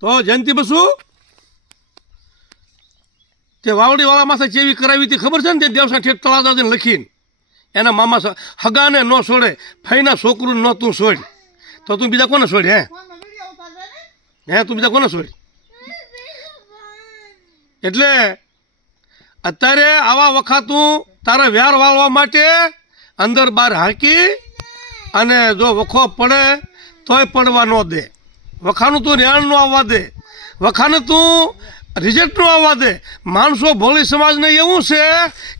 તો જયંતિ બસુ તે વાવડીવાળા માથે ચેવી કરાવી હતી ખબર છે ને? તે દેવસા ઠેઠ તળાજાને લખીને એના મામા હગાને ન છોડે, ફઈના છોકરું ન તું છોડ, તો તું બીજા કોને છોડ? હે તું બીજા કોને છોડ? એટલે અત્યારે આવા વખાતું તારે વ્યાર વાળવા માટે અંદર બહાર હાંકી અને જો વખો પડે તોય પડવા ન દે. વખાનું તું ન્યાણનું આવવા દે, વખાને તું રિઝલ્ટનું આવવા દે. માણસો ભોળી સમાજને એવું છે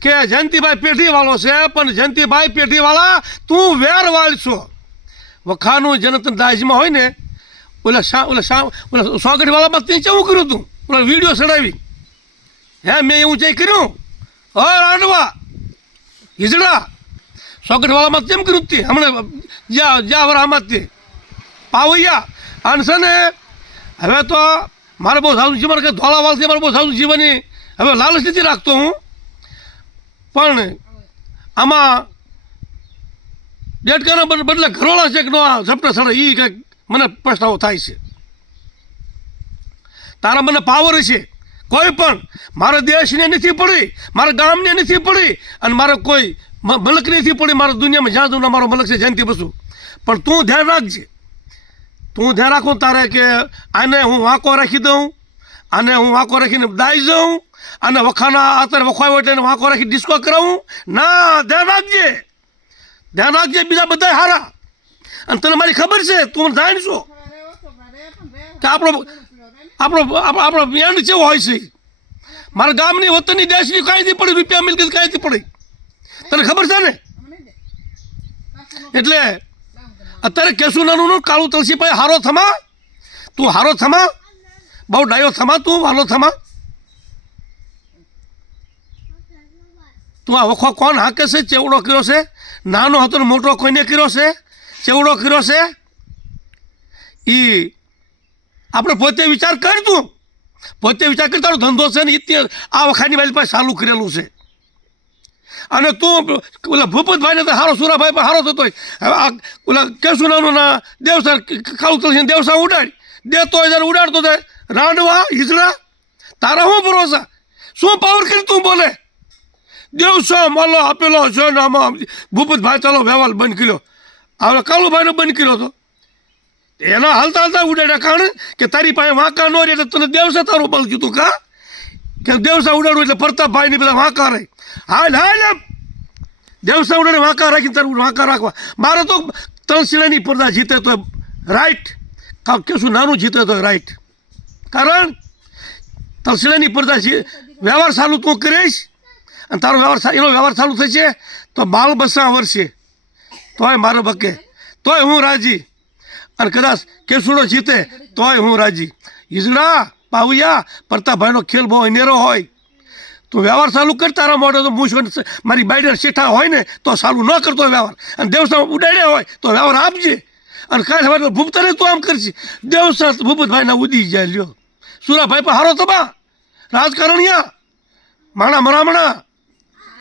કે જયંતિભાઈ પેઢીવાળો છે, પણ જયંતિભાઈ પેઢીવાળા તું વેર વાળશો. વખાનું જનતન દાજમાં હોય ને, ઓલા સ્વાગઠવાળામાં તે કેવું કર્યું તું? ઓલા વિડીયો ચડાવી, હે મેં એવું ચઈ કર્યું? હો રાંડવા હિજડા સ્વાગઠવાળામાં કેમ કર્યું તે હમણાં જ્યાં વરામાં તે પાવૈયા અને છે ને હવે તો મારે બહુ સારું જીવન કે ધોળાવાળથી મારે બહુ સારું જીવનની હવે લાલચ નથી રાખતો હું, પણ આમાં દેડકાના બદલે ઘરોળા છે કે નો ઝપટા સડે એ કંઈક મને પસ્તાવો થાય છે. તારા મને પાવર છે કોઈ પણ મારા દેશને નથી પડી, મારા ગામને નથી પડી, અને મારે કોઈ મલક નથી પડી. મારા દુનિયામાં જ્યાં જૂના મારો મલક છે જયંતિ બસુ. પણ તું ધ્યાન રાખજે, તું ધ્યાન રાખું તારે કે આને હું વાંકો રાખી દઉં, આને હું વાંકો રાખીને દાઈ જાઉં, અને વખાના અત્યારે વખવાય એટલે એને વાંકો રાખી ડિસ્કો કરાવું ના. ધ્યાન રાખજે, ધ્યાન રાખજે. બીજા બધા હારા, અને તને મારી ખબર છે, તું જાણીશો કે આપણો એન્ડ કેવો હોય છે. મારા ગામની વતનની દેશની કાંઈ નથી પડી, રૂપિયા મિલકત કાંઈ નથી પડી, તને ખબર છે ને? એટલે અત્યારે કેશુનાનું કાળું તુલસીભાઈ હારો થમા, તું હારો થમા, બહુ ડાયો થમા, તું હાલો થમા. તું આ વખો કોણ હાકે છે? ચેવડો કર્યો છે, નાનો હતો ને મોટો કોઈને કર્યો છે, ચેવડો કર્યો છે. એ આપણે પોતે વિચાર કર, તું પોતે વિચાર કર. તારો ધંધો છે ને ઇતિહાસ આ વખાની મારી પાસે ચાલુ કરેલું છે, અને તું ઓલા ભૂપતભાઈને તો હારો, સુરાભાઈ પણ હારો થતો હોય. હવે આ ઓલા કેશુનાનું ના દેવસા કાળું તુલસી દેવસા ઉડાડી દેતો હોય જ્યારે ઉડાડતો થાય. રાંડવા હિજડા તારા શું ભરોસા? શું પાવર કરી તું બોલે? દેવસા માલો આપેલો છે ને આમાં ભૂપતભાઈ ચાલો વ્યવહાર બંધ કર્યો, હવે કાળુભાઈનો બંધ કર્યો હતો. એના હાલતા હાલતા ઉડાડ્યા કારણ કે તારી પાસે વાંકા ન રહે એટલે તને દેવસા તારું બળ કીધું કા કે દેવસા ઉડાડવું એટલે પ્રતાપભાઈ ને બધા વાંકા રહે. હાલ હાલ એમ દેવસા ઉડાડે વાંકા રાખીને તારું વાંકા રાખવા. મારે તો તલશીલાની પડદા જીતે તો રાઈટ, કેશું નાનું જીતે તો રાઈટ. કારણ તલશીલાની પડદા વ્યવહાર ચાલુ તું કરીશ અને તારો વ્યવહાર એનો વ્યવહાર ચાલુ થશે તો બાલ બસા વર્ષે તોય મારો બકે, તોય હું રાજી. અને કદાચ કેસુડો જીતે તોય હું રાજી. હિજડા પાવૈયા પ્રતાપભાઈનો ખેલ બહુ અનેરો હોય. તું વ્યવહાર ચાલુ કર. તારા મોઢે તો મૂછ મારી બાઈડર શેઠા હોય ને તો ચાલુ ન કરતો વ્યવહાર, અને દેવસા ઉડાડ્યા હોય તો વ્યવહાર આપજે. અને કાંઈ હવે ભૂપતને તું આમ કરશી. દેવસા ભૂપતભાઈના ઉડી જાય લ્યો. સુરાભાઈ પણ હારો તબા રાજકારણિયા માણા મરામણા